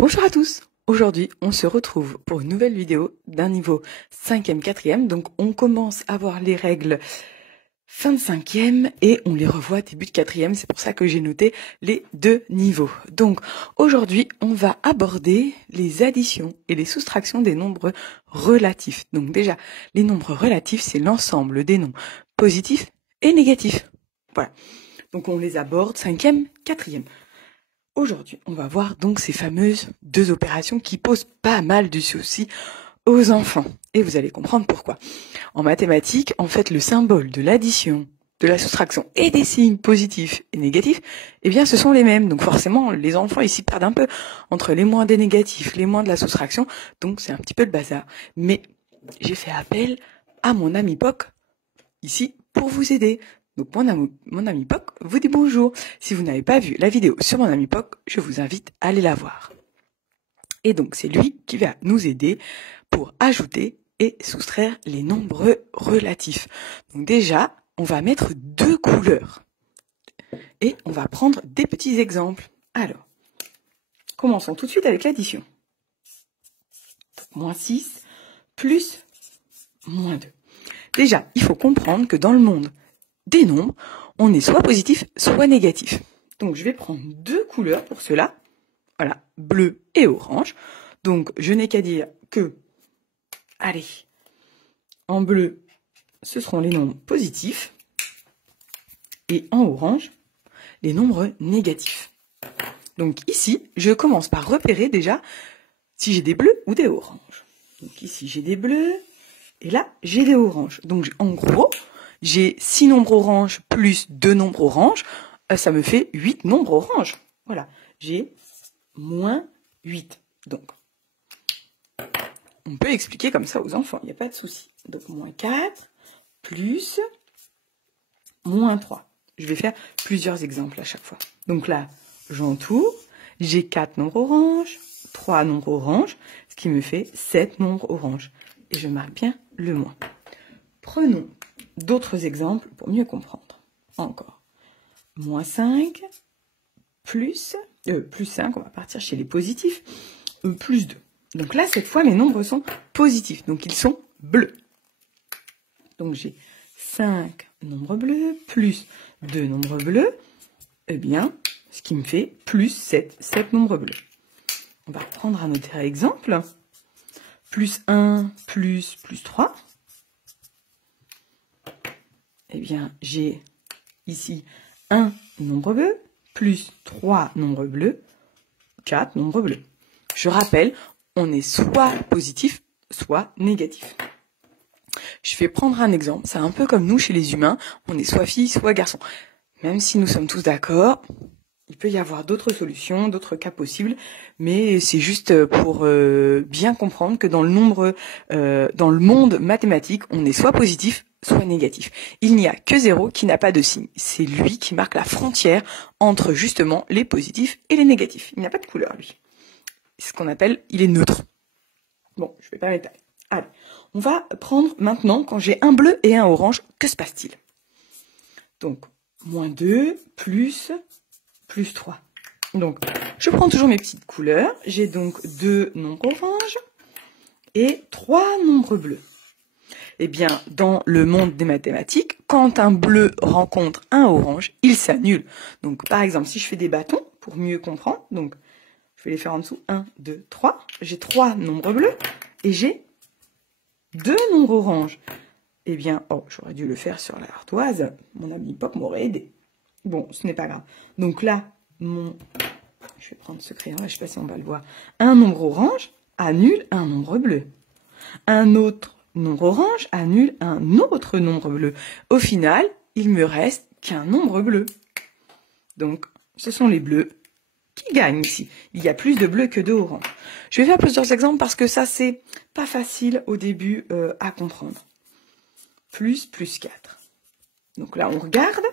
Bonjour à tous. Aujourd'hui, on se retrouve pour une nouvelle vidéo d'un niveau 5e, 4e. Donc, on commence à voir les règles fin de 5e et on les revoit début de 4e. C'est pour ça que j'ai noté les deux niveaux. Donc, aujourd'hui, on va aborder les additions et les soustractions des nombres relatifs. Donc, déjà, les nombres relatifs, c'est l'ensemble des nombres positifs et négatifs. Voilà. Donc, on les aborde 5e, 4e. Aujourd'hui, on va voir donc ces fameuses deux opérations qui posent pas mal de soucis aux enfants. Et vous allez comprendre pourquoi. En mathématiques, en fait, le symbole de l'addition, de la soustraction et des signes positifs et négatifs, eh bien, ce sont les mêmes. Donc forcément, les enfants, ils s'y perdent un peu entre les moins des négatifs, les moins de la soustraction. Donc c'est un petit peu le bazar. Mais j'ai fait appel à mon ami Poc, ici, pour vous aider. Donc mon ami Poc vous dit bonjour. Si vous n'avez pas vu la vidéo sur mon ami Poc, je vous invite à aller la voir. Et donc c'est lui qui va nous aider pour ajouter et soustraire les nombres relatifs. Donc déjà, on va mettre deux couleurs. Et on va prendre des petits exemples. Alors, commençons tout de suite avec l'addition. Moins 6 plus moins 2. Déjà, il faut comprendre que dans le monde des nombres, on est soit positif, soit négatif. Donc, je vais prendre deux couleurs pour cela. Voilà, bleu et orange. Donc, je n'ai qu'à dire que, allez, en bleu, ce seront les nombres positifs. Et en orange, les nombres négatifs. Donc, ici, je commence par repérer déjà si j'ai des bleus ou des oranges. Donc, ici, j'ai des bleus. Et là, j'ai des oranges. Donc, en gros, j'ai 6 nombres oranges plus 2 nombres oranges. Ça me fait 8 nombres oranges. Voilà. J'ai moins 8. Donc, on peut expliquer comme ça aux enfants. Il n'y a pas de souci. Donc, moins 4 plus moins 3. Je vais faire plusieurs exemples à chaque fois. Donc là, j'entoure. J'ai 4 nombres oranges, 3 nombres oranges, ce qui me fait 7 nombres oranges. Et je marque bien le moins. Prenons d'autres exemples pour mieux comprendre. Encore. Moins 5, plus 5, on va partir chez les positifs, plus 2. Donc là, cette fois, mes nombres sont positifs, donc ils sont bleus. Donc j'ai 5 nombres bleus, plus 2 nombres bleus, eh bien, ce qui me fait plus 7 nombres bleus. On va reprendre un autre exemple. Plus 1, plus 3. Eh bien, j'ai ici 1 nombre bleu, plus 3 nombres bleus, 4 nombres bleus. Je rappelle, on est soit positif, soit négatif. Je vais prendre un exemple. C'est un peu comme nous chez les humains. On est soit fille, soit garçon. Même si nous sommes tous d'accord, il peut y avoir d'autres solutions, d'autres cas possibles, mais c'est juste pour bien comprendre que dans le monde mathématique, on est soit positif, soit négatif. Il n'y a que 0 qui n'a pas de signe. C'est lui qui marque la frontière entre justement les positifs et les négatifs. Il n'a pas de couleur, lui. C'est ce qu'on appelle, il est neutre. Bon, je vais pas m'étaler. Allez, on va prendre maintenant, quand j'ai un bleu et un orange, que se passe-t-il? Donc, moins 2, plus 3. Donc, je prends toujours mes petites couleurs. J'ai donc 2 nombres oranges et 3 nombres bleus. Eh bien, dans le monde des mathématiques, quand un bleu rencontre un orange, il s'annule. Donc, par exemple, si je fais des bâtons, pour mieux comprendre, donc, je vais les faire en dessous. 1, 2, 3. J'ai 3 nombres bleus et j'ai 2 nombres oranges. Eh bien, oh, j'aurais dû le faire sur l'ardoise. Mon ami Pop m'aurait aidé. Bon, ce n'est pas grave. Donc là, je vais prendre ce crayon, je ne sais pas si on va le voir. Un nombre orange annule un nombre bleu. Un autre nombre orange annule un autre nombre bleu. Au final, il me reste qu'un nombre bleu. Donc, ce sont les bleus qui gagnent ici. Il y a plus de bleus que de orange. Je vais faire plusieurs exemples parce que ça, c'est pas facile au début à comprendre. Plus 4. Donc là, on regarde.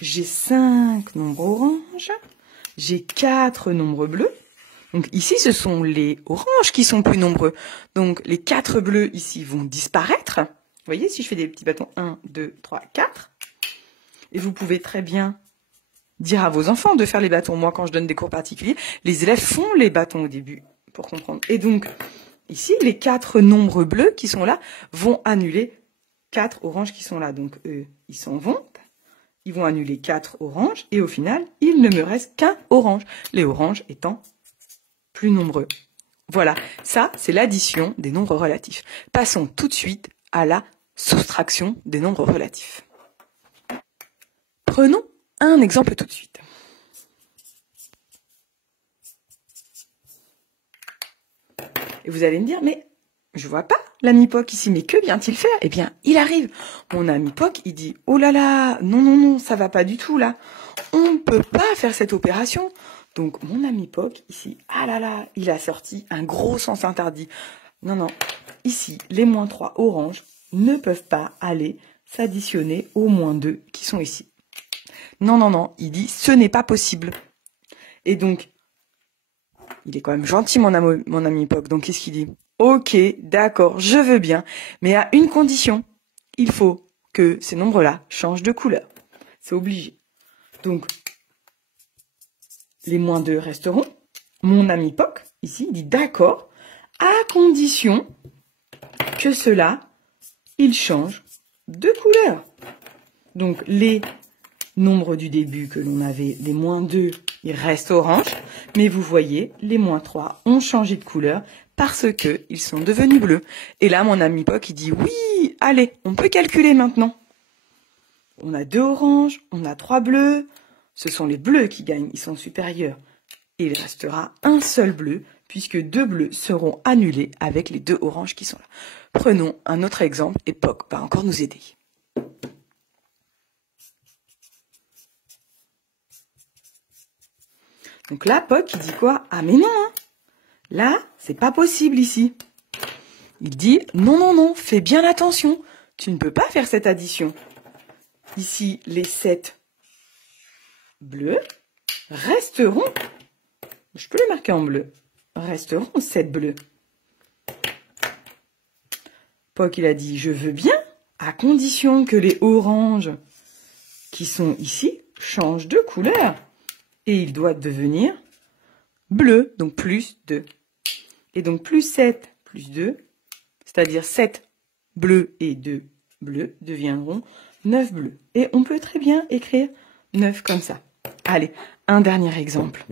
J'ai 5 nombres oranges. J'ai 4 nombres bleus. Donc ici, ce sont les oranges qui sont plus nombreux. Donc les 4 bleus ici vont disparaître. Vous voyez, si je fais des petits bâtons, 1, 2, 3, 4. Et vous pouvez très bien dire à vos enfants de faire les bâtons. Moi, quand je donne des cours particuliers, les élèves font les bâtons au début pour comprendre. Et donc, ici, les 4 nombres bleus qui sont là vont annuler 4 oranges qui sont là. Donc, eux, ils s'en vont. Ils vont annuler 4 oranges. Et au final, il ne me reste qu'un orange. Les oranges étant plus nombreux. Voilà, ça, c'est l'addition des nombres relatifs. Passons tout de suite à la soustraction des nombres relatifs. Prenons un exemple tout de suite. Et vous allez me dire, mais je vois pas l'ami POC ici, mais que vient-il faire? Eh bien, il arrive. Mon ami POC, il dit, oh là là, non, non, non, ça va pas du tout là. On ne peut pas faire cette opération. Donc, mon ami POC, ici, ah là là, il a sorti un gros sens interdit. Non, non, ici, les moins 3 oranges ne peuvent pas aller s'additionner aux moins 2 qui sont ici. Non, non, non, il dit, ce n'est pas possible. Et donc, il est quand même gentil, mon ami POC. Donc, qu'est-ce qu'il dit? Ok, d'accord, je veux bien, mais à une condition. Il faut que ces nombres-là changent de couleur. C'est obligé. Donc, les moins 2 resteront. Mon ami POC, ici, il dit d'accord, à condition que cela, il change de couleur. Donc, les nombres du début que l'on avait, les moins 2, ils restent orange. Mais vous voyez, les moins 3 ont changé de couleur parce que ils sont devenus bleus. Et là, mon ami POC, il dit oui, allez, on peut calculer maintenant. On a 2 oranges, on a 3 bleus. Ce sont les bleus qui gagnent, ils sont supérieurs. Et il restera un seul bleu, puisque 2 bleus seront annulés avec les 2 oranges qui sont là. Prenons un autre exemple, et POC va encore nous aider. Donc là, POC, il dit quoi? Ah mais non, hein. Là, c'est pas possible ici. Il dit, non, non, non, fais bien attention. Tu ne peux pas faire cette addition. Ici, les 7 bleus resteront, je peux les marquer en bleu, resteront 7 bleus. POC, il a dit, je veux bien, à condition que les oranges qui sont ici changent de couleur. Et il doit devenir bleu, donc plus 2. Et donc plus 7 plus 2, c'est-à-dire 7 bleus et 2 bleus deviendront 9 bleus. Et on peut très bien écrire 9 comme ça. Allez, un dernier exemple.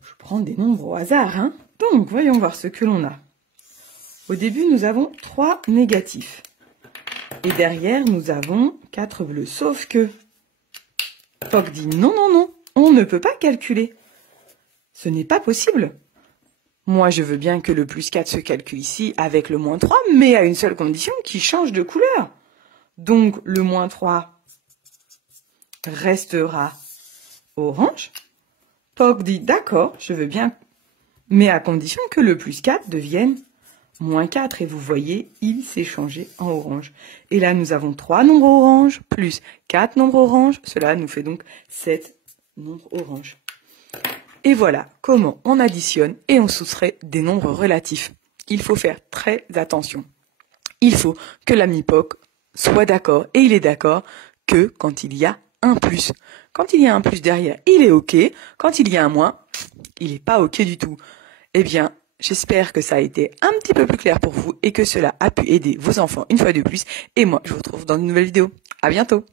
Je prends des nombres au hasard, hein. Donc, voyons voir ce que l'on a. Au début, nous avons 3 négatifs. Et derrière, nous avons 4 bleus. Sauf que POC dit non, non, non, on ne peut pas calculer. Ce n'est pas possible. Moi, je veux bien que le plus 4 se calcule ici avec le moins 3, mais à une seule condition, qu'il change de couleur. Donc, le moins 3 restera orange. POC dit d'accord, je veux bien, mais à condition que le plus 4 devienne moins 4, et vous voyez, il s'est changé en orange. Et là, nous avons 3 nombres oranges, plus 4 nombres oranges. Cela nous fait donc 7 nombres oranges. Et voilà comment on additionne et on soustrait des nombres relatifs. Il faut faire très attention. Il faut que l'ami POC soit d'accord, et il est d'accord que quand il y a un plus. Quand il y a un plus derrière, il est OK. Quand il y a un moins, il n'est pas OK du tout. Eh bien, j'espère que ça a été un petit peu plus clair pour vous et que cela a pu aider vos enfants une fois de plus. Et moi, je vous retrouve dans une nouvelle vidéo. À bientôt!